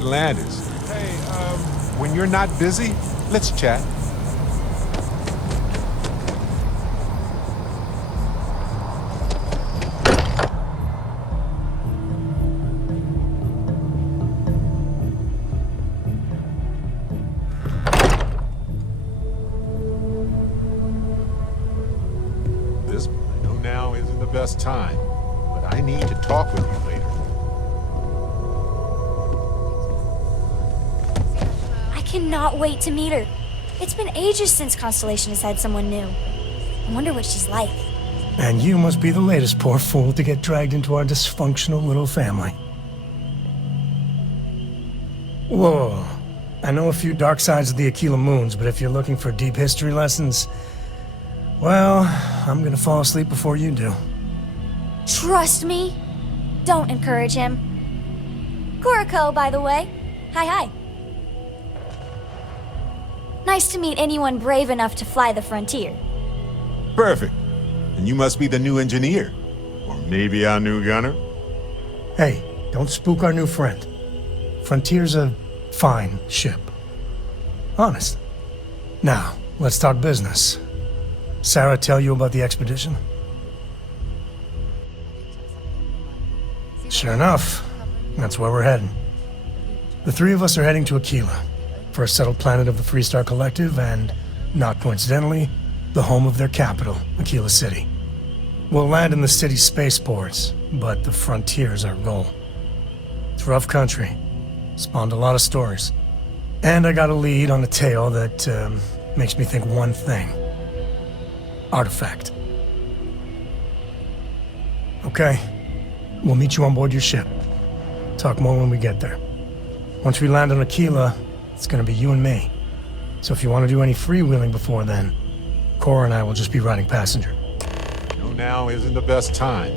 Atlantis. Hey, when you're not busy, let's chat. This, I know now isn't the best time, but I need to talk with you later. I cannot wait to meet her. It's been ages since Constellation has had someone new. I wonder what she's like. And you must be the latest poor fool to get dragged into our dysfunctional little family. Whoa. I know a few dark sides of the Aquila Moons, but if you're looking for deep history lessons, well, I'm gonna fall asleep before you do. Trust me. Don't encourage him. Kuriko, by the way. Hi. Nice to meet anyone brave enough to fly the frontier. Perfect. And you must be the new engineer. Or maybe our new gunner? Hey, don't spook our new friend. Frontier's a fine ship. Honest. Now, let's talk business. Sarah tell you about the expedition? Sure enough, that's where we're heading. The three of us are heading to Aquila, first settled planet of the Freestar Collective and, not coincidentally, the home of their capital, Aquila City. We'll land in the city's spaceports, but the frontier's our goal. It's rough country. Spawned a lot of stories. And I got a lead on a tale that makes me think one thing. Artifact. Okay. We'll meet you on board your ship. Talk more when we get there. Once we land on Aquila, it's gonna be you and me. So if you want to do any freewheeling before then, Cora and I will just be riding passenger. No, now isn't the best time,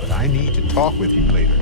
but I need to talk with you later.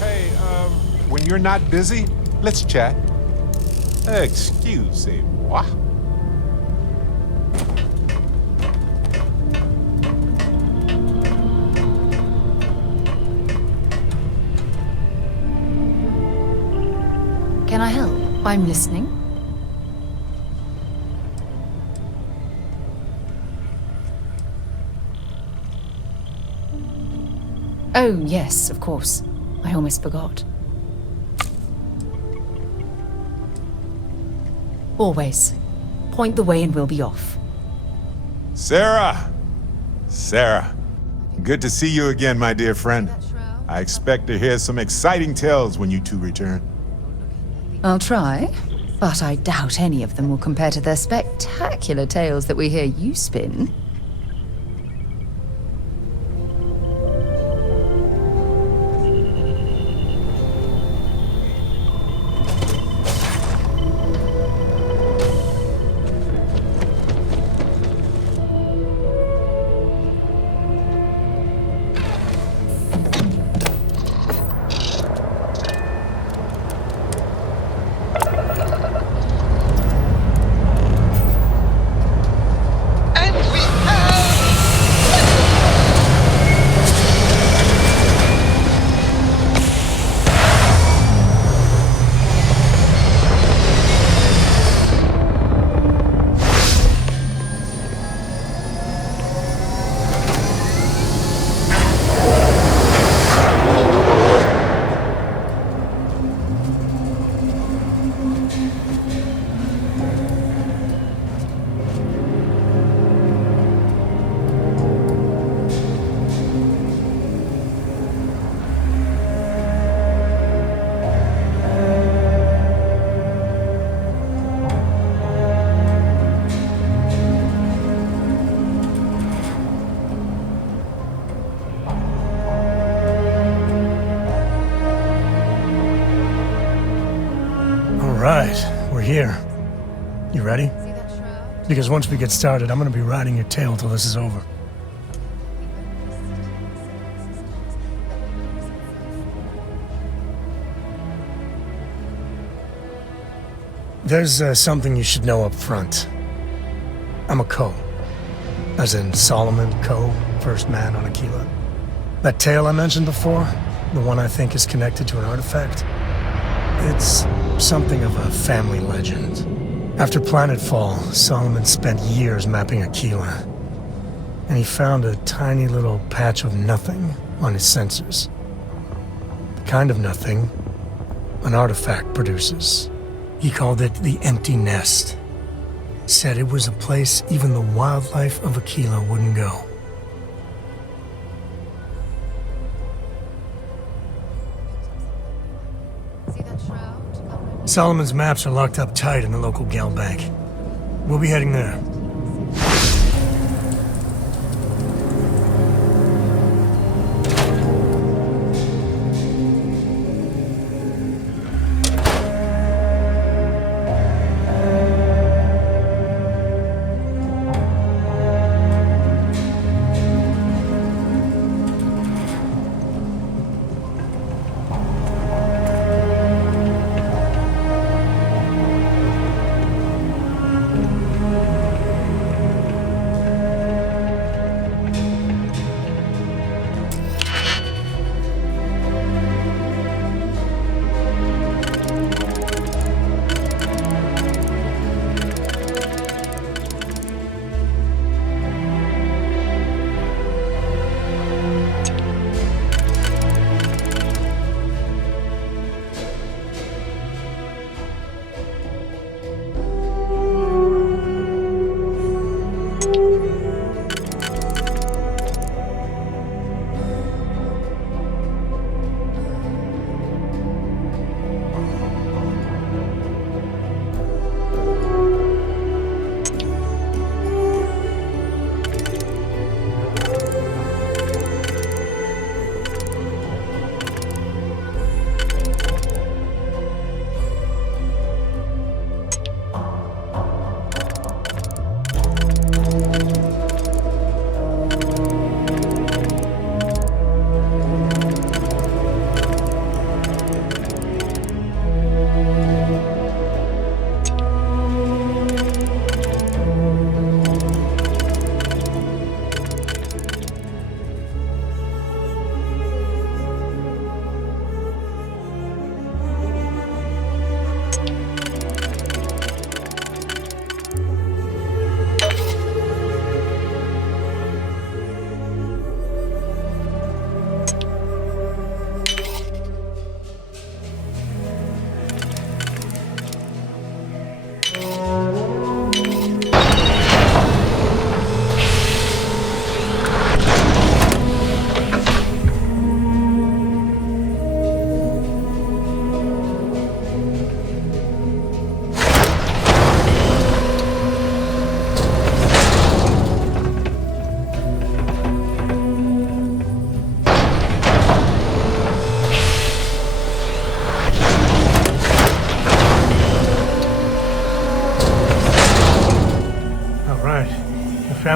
Hey, when you're not busy, let's chat. Excusez-moi. Can I help? I'm listening. Oh, yes, of course. I almost forgot. Always. Point the way and we'll be off. Sarah! Sarah, good to see you again, my dear friend. I expect to hear some exciting tales when you two return. I'll try, but I doubt any of them will compare to the spectacular tales that we hear you spin. Right, we're here. You ready? Because once we get started, I'm gonna be riding your tail till this is over. There's something you should know up front. I'm a Co. As in Solomon Co., first man on Aquila. That tale I mentioned before, the one I think is connected to an artifact, it's something of a family legend. After planetfall, Solomon spent years mapping Aquila, and he found a tiny little patch of nothing on his sensors. The kind of nothing an artifact produces. He called it the Empty Nest. Said it was a place even the wildlife of Aquila wouldn't go. Solomon's maps are locked up tight in the local gal bank. We'll be heading there.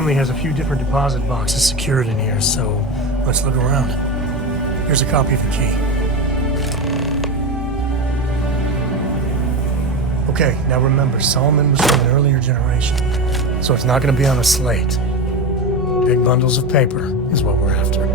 family has a few different deposit boxes secured in here, so let's look around. Here's a copy of the key. Okay, now remember, Solomon was from an earlier generation, so it's not going to be on a slate. Big bundles of paper is what we're after.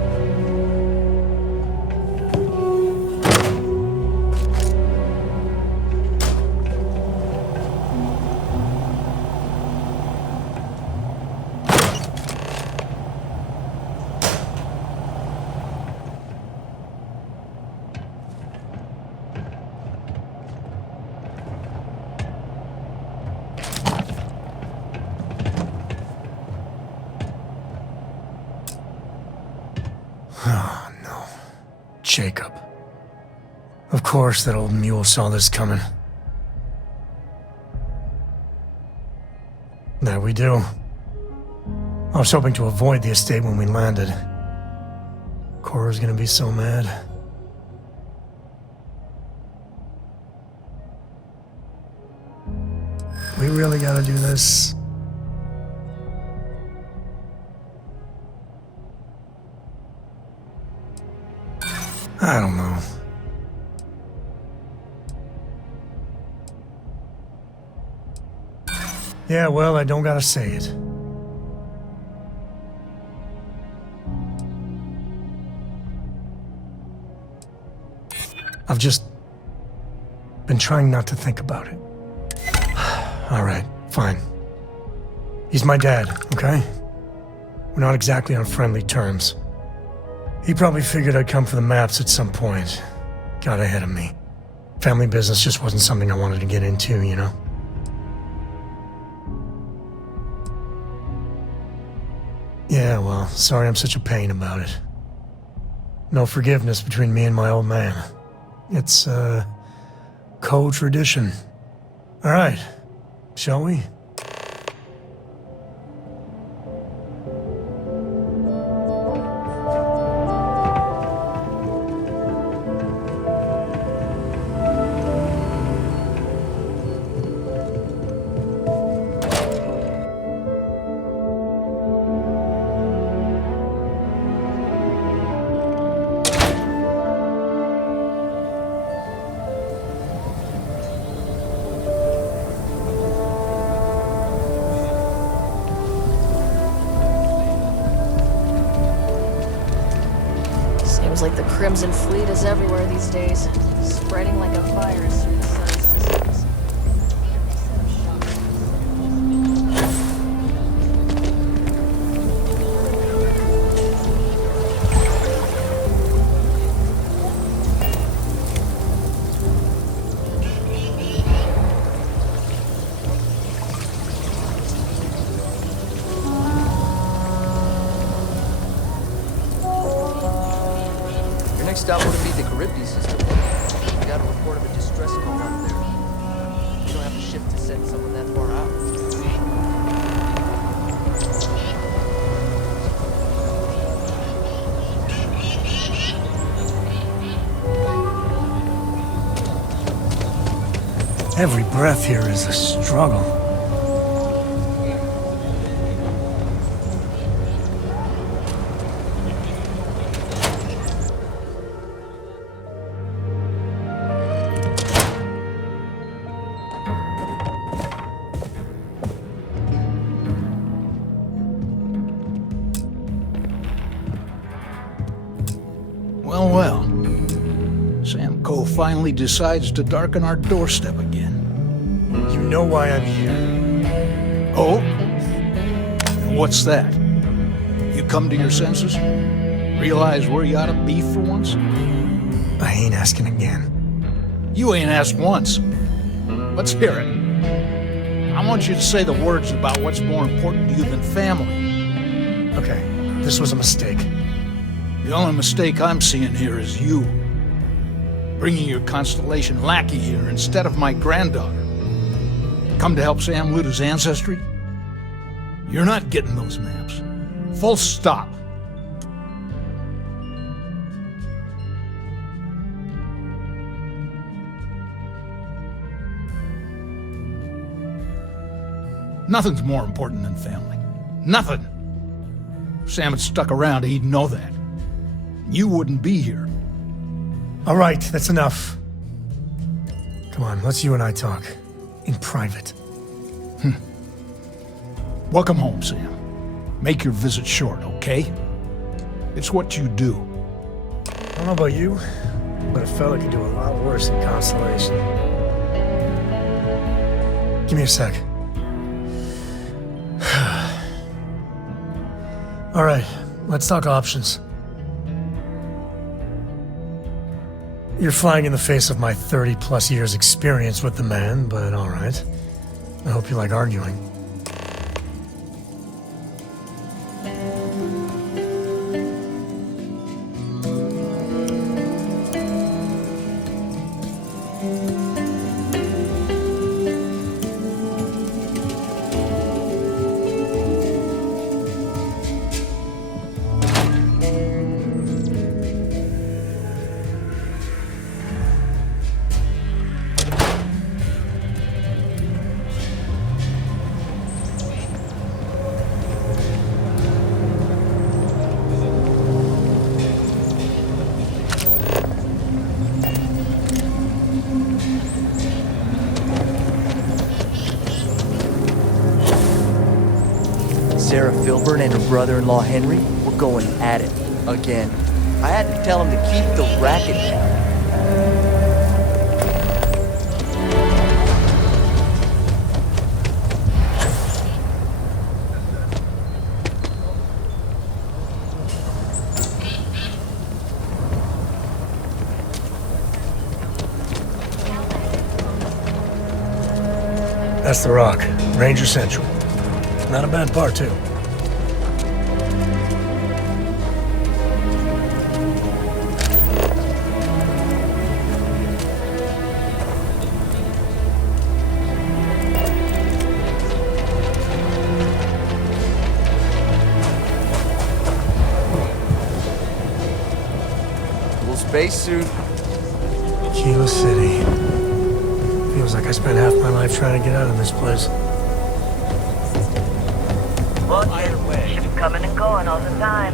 Oh, no. Jacob. Of course that old mule saw this coming. There we do. I was hoping to avoid the estate when we landed. Cora's gonna be so mad. We really gotta do this. I don't know. Yeah, well, I don't gotta say it. I've just been trying not to think about it. All right, fine. He's my dad, okay? We're not exactly on friendly terms. He probably figured I'd come for the maps at some point. Got ahead of me. Family business just wasn't something I wanted to get into, you know? Yeah, well, sorry I'm such a pain about it. No forgiveness between me and my old man. It's, co-tradition. All right, shall we? Seems like the Crimson Fleet is everywhere these days, spreading like a virus through the sun systems. Next stop would be the Charybdis system. We got a report of a distress call out there. You don't have to shift to send someone that far out. Every breath here is a struggle. Well. Sam Coe finally decides to darken our doorstep again. You know why I'm here. Oh? And what's that? You come to your senses? Realize where you ought to be for once? I ain't asking again. You ain't asked once. Let's hear it. I want you to say the words about what's more important to you than family. Okay, this was a mistake. The only mistake I'm seeing here is you. Bringing your Constellation lackey here instead of my granddaughter. Come to help Sam loot his ancestry? You're not getting those maps. Full stop. Nothing's more important than family. Nothing. Sam had stuck around, he'd know that. You wouldn't be here. All right, that's enough. Come on, let's you and I talk. In private. Welcome home, Sam. Make your visit short, okay? It's what you do. I don't know about you, but a fella could do a lot worse in Constellation. Give me a sec. All right, let's talk options. You're flying in the face of my 30-plus years experience with the man, but all right. I hope you like arguing. Sarah Filburn and her brother-in-law Henry were going at it again. I had to tell him to keep the racket down. That's the Rock, Ranger Central. Not a bad bar, too. Little spacesuit. Kilo City. Feels like I spent half my life trying to get out of this place. Ship coming and going all the time.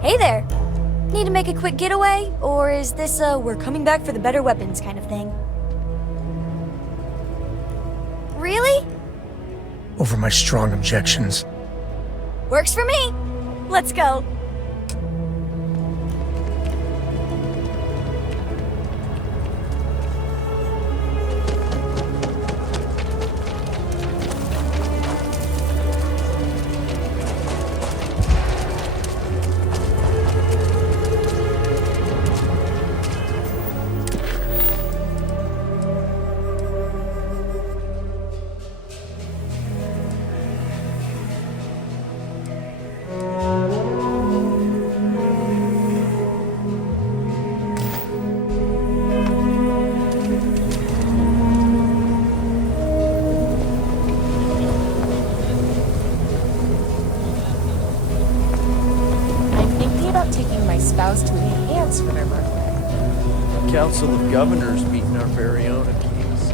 Hey there! Need to make a quick getaway? Or is this a we're coming back for the better weapons kind of thing? Really? Over my strong objections. Works for me! Let's go! Spouse to enhance for their birthday. Council of Governors meeting our very own Achilles.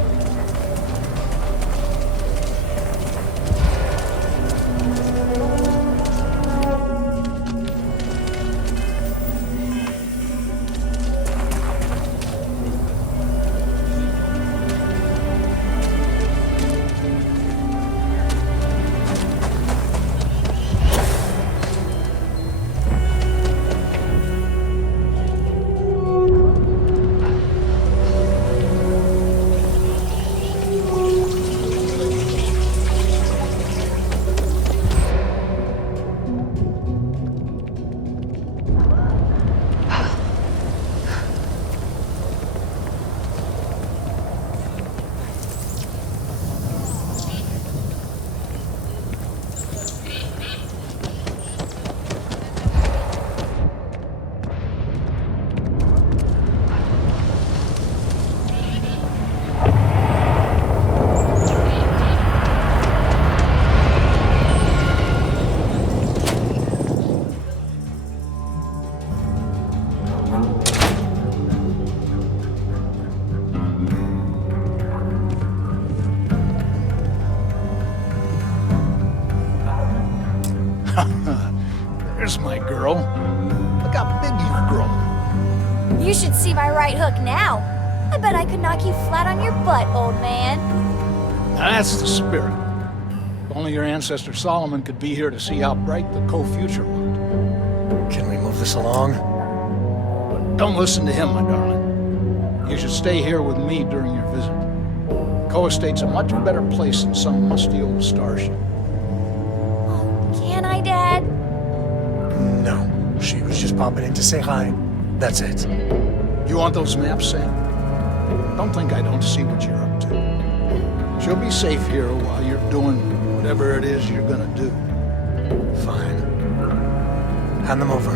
There's my girl. Look how big you've grown. You should see my right hook now. I bet I could knock you flat on your butt, old man. Now that's the spirit. If only your ancestor Solomon could be here to see how bright the co-future looked. Can we move this along? But don't listen to him, my darling. You should stay here with me during your visit. Co-estate's a much better place than some musty old starship. Can I, Dad? No. She was just popping in to say hi. That's it. You want those maps, Sam? Don't think I don't see what you're up to. She'll be safe here while you're doing whatever it is you're gonna do. Fine. Hand them over.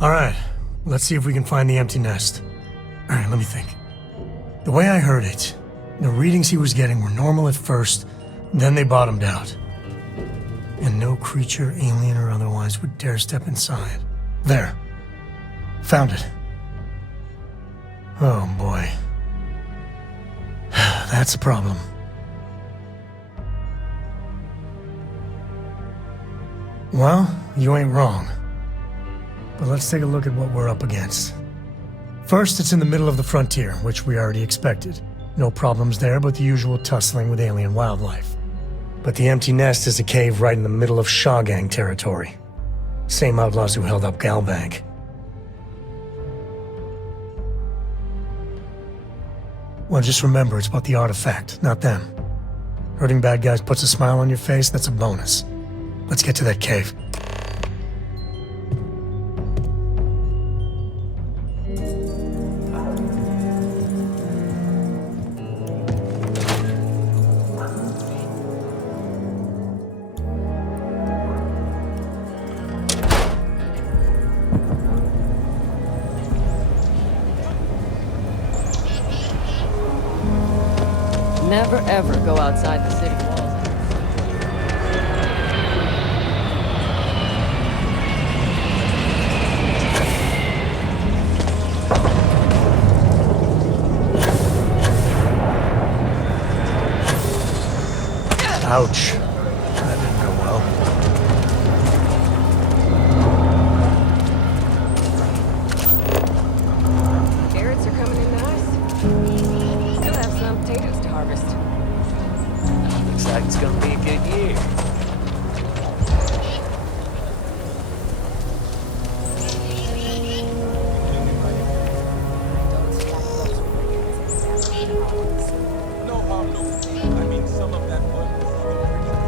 All right, let's see if we can find the empty nest. All right, let me think. The way I heard it, the readings he was getting were normal at first, then they bottomed out. And no creature, alien or otherwise, would dare step inside. There. Found it. Oh boy. That's a problem. Well, you ain't wrong. But let's take a look at what we're up against. First, it's in the middle of the frontier, which we already expected. No problems there but the usual tussling with alien wildlife. But the empty nest is a cave right in the middle of Shawgang territory. Same outlaws who held up Galbank. Well, just remember, it's about the artifact, not them. Hurting bad guys puts a smile on your face, that's a bonus. Let's get to that cave. Never ever go outside the city walls. Ouch. That didn't go well. Carrots are coming in nice. Still have some potatoes to harvest. Looks like it's gonna be a good year. No harm, no foul. I mean, some of that was even pretty.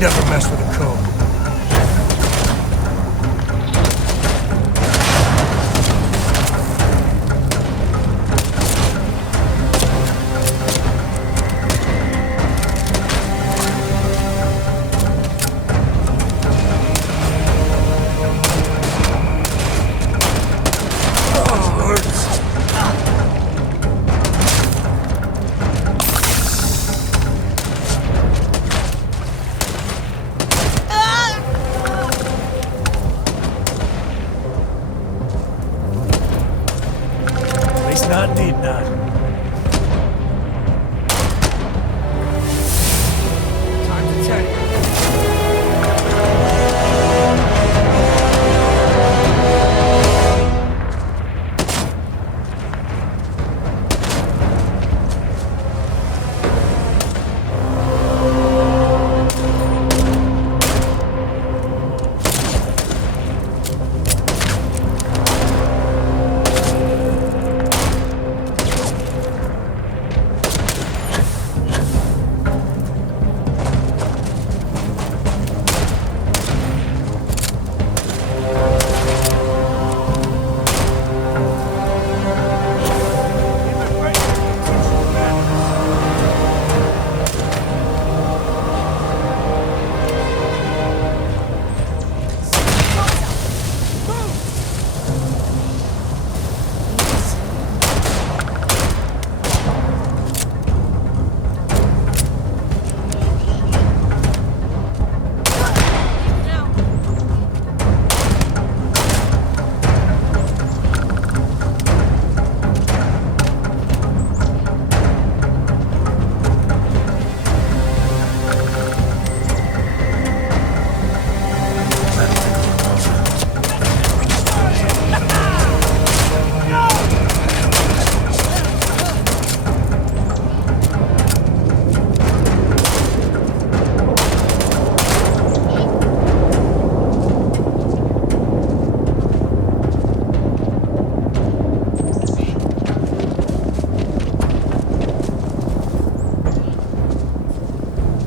never mess with a code. Not need not. Time to check.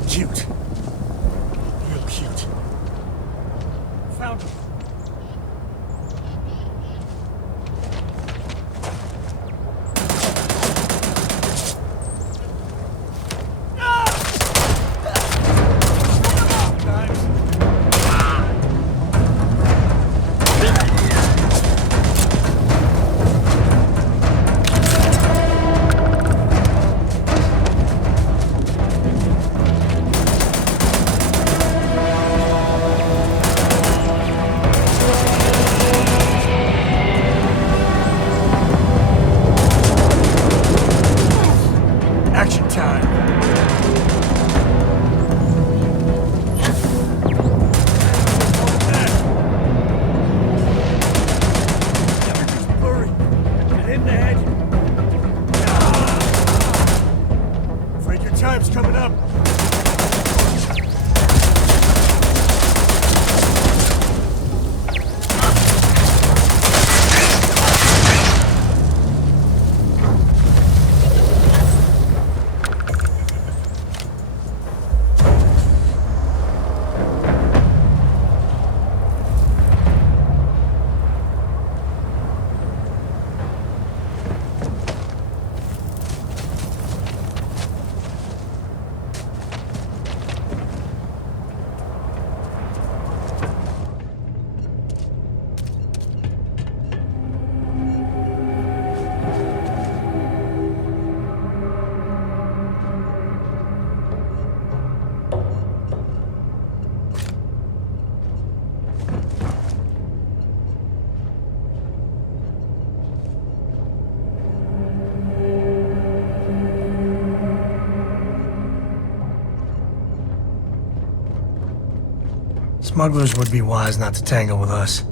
Cute. Real cute. Found him. Action time. Everything's blurry. Get in the head. Afraid your time's coming up. Smugglers would be wise not to tangle with us.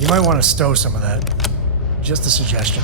You might want to stow some of that. Just a suggestion.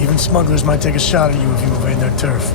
Even smugglers might take a shot at you if you invade their turf.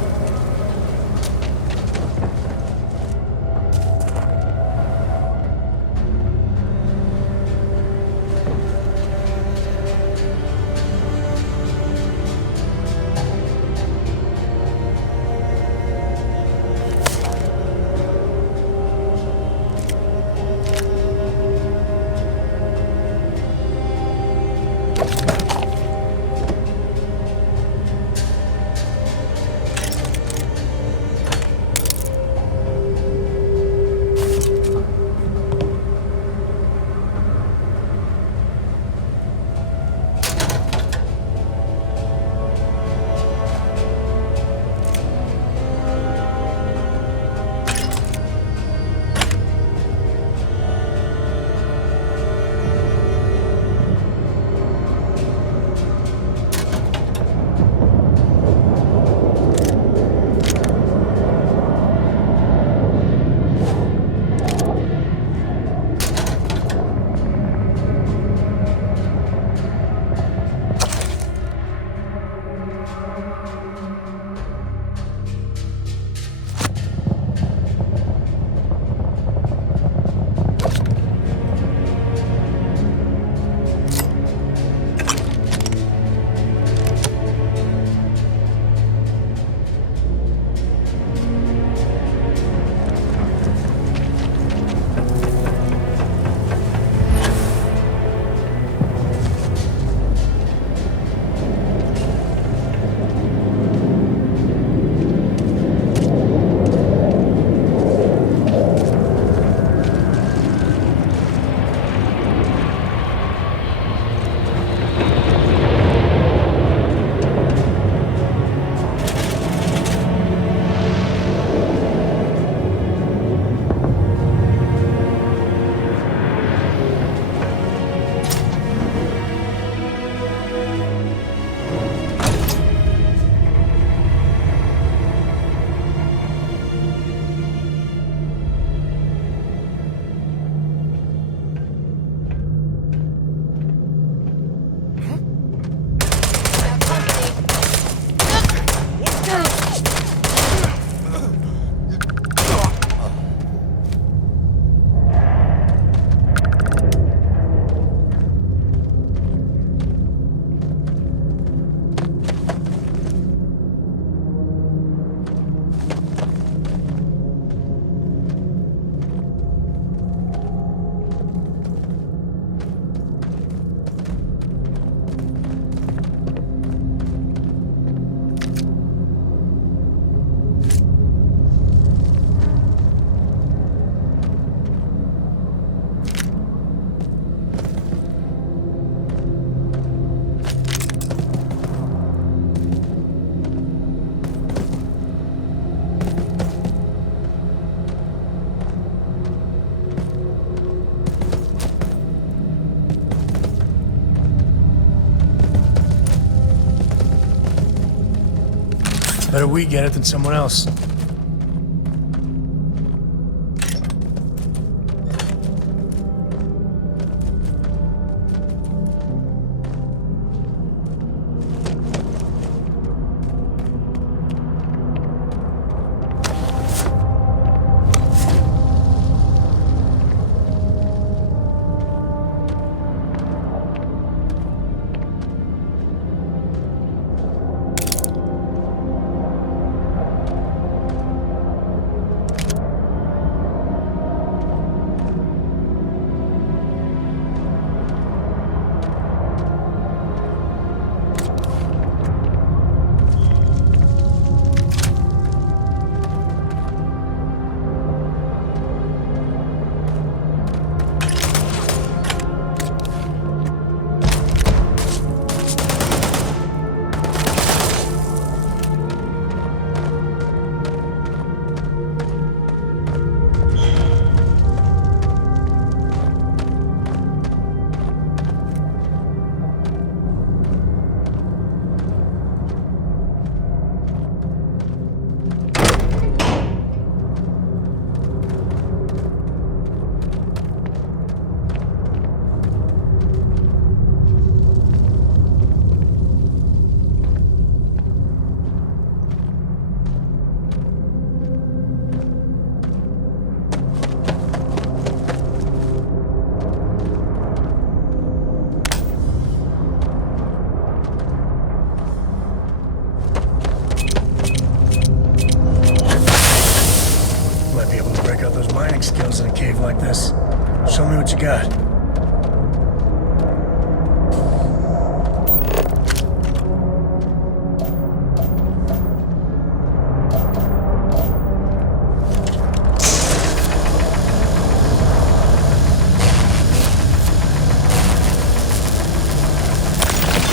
Better we get it than someone else. out those mining skills in a cave like this. Show me what you got.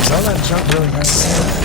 Is all that junk really necessary?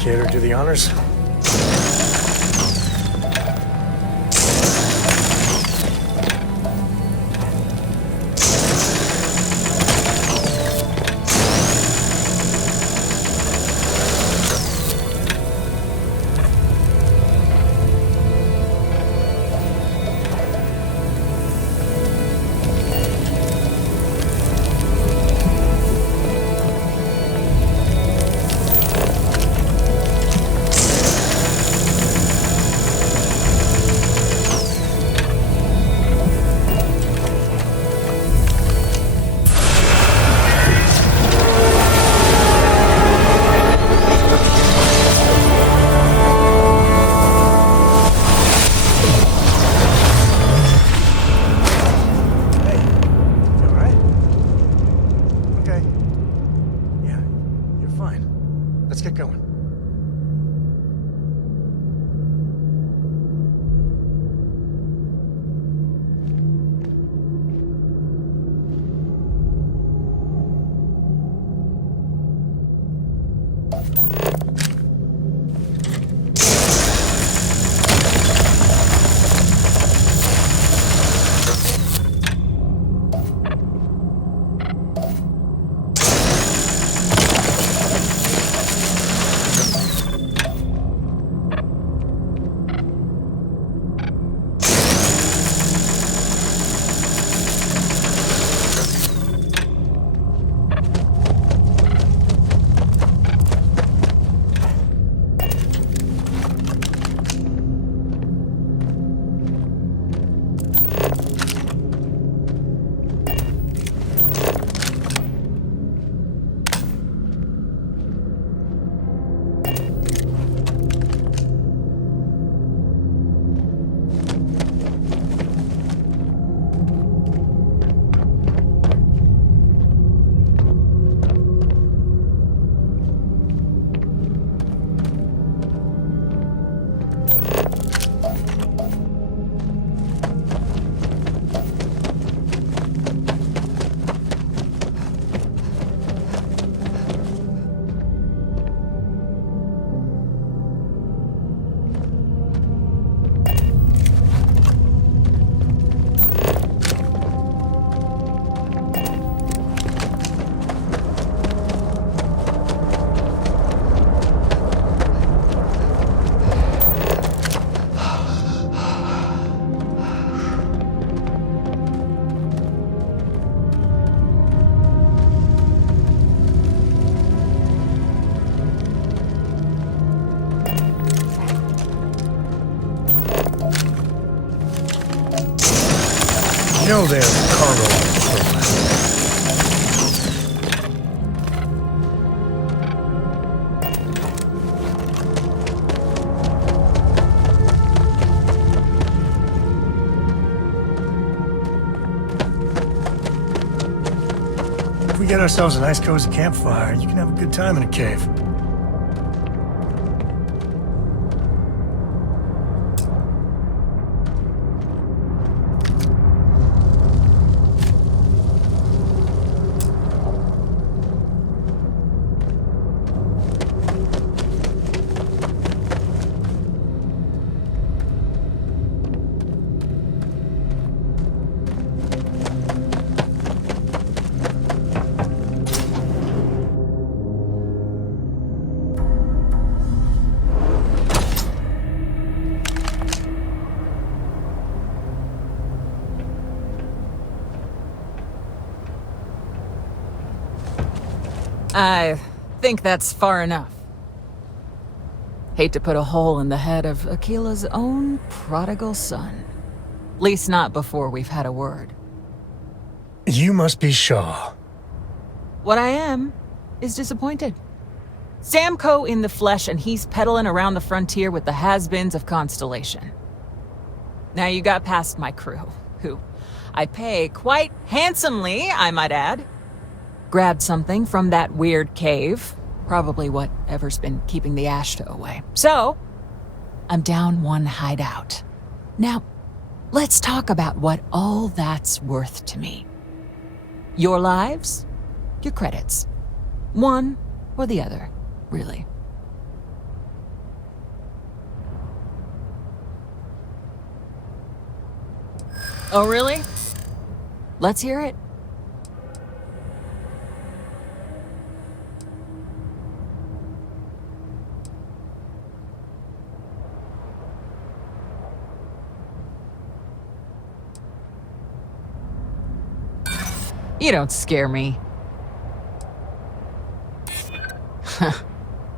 Care to do the honors? Let's get going. know their cargo profile. If we get ourselves a nice cozy campfire, you can have a good time in a cave. I think that's far enough. Hate to put a hole in the head of Aquila's own prodigal son. Least not before we've had a word. You must be Shaw. What I am is disappointed. Samco in the flesh, and he's peddling around the frontier with the has-beens of Constellation. Now you got past my crew, who I pay quite handsomely, I might add. Grabbed something from that weird cave, probably whatever's been keeping the Ashta away. So, I'm down one hideout. Now, let's talk about what all that's worth to me. Your lives, your credits. One or the other, really. Oh, really? Let's hear it. You don't scare me.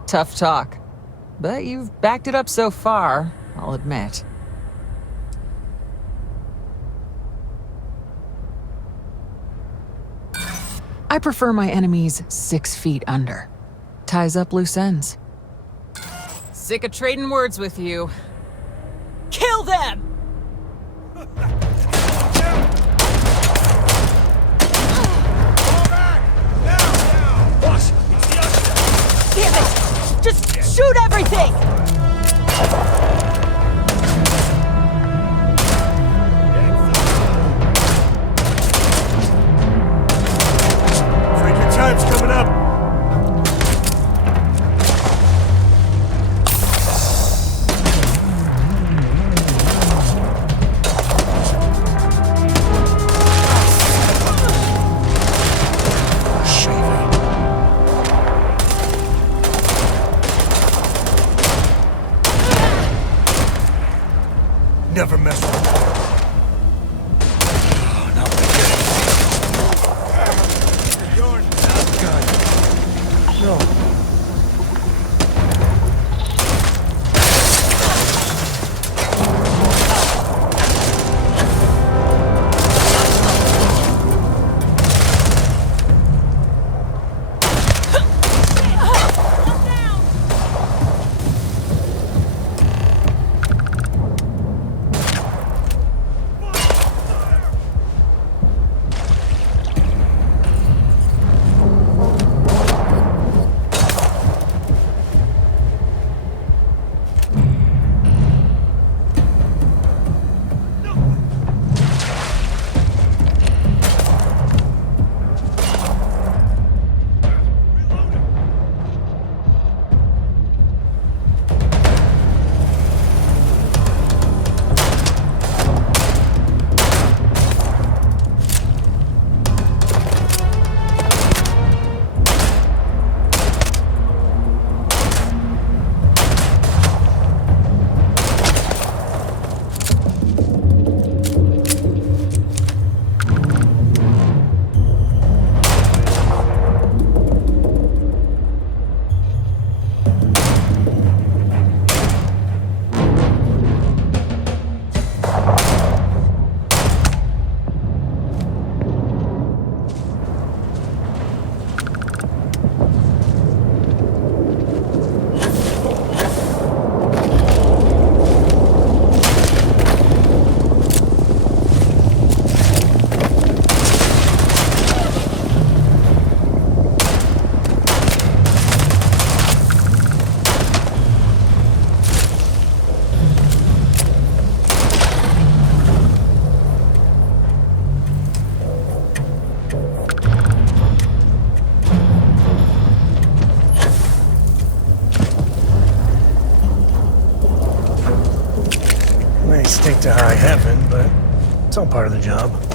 Tough talk. But you've backed it up so far, I'll admit. I prefer my enemies 6 feet under. Ties up loose ends. Sick of trading words with you. Kill them! Damn it! Just shoot everything! Afraid your time's coming up. Never mess with me. Oh, not again. No. stake to high heaven, but it's all part of the job.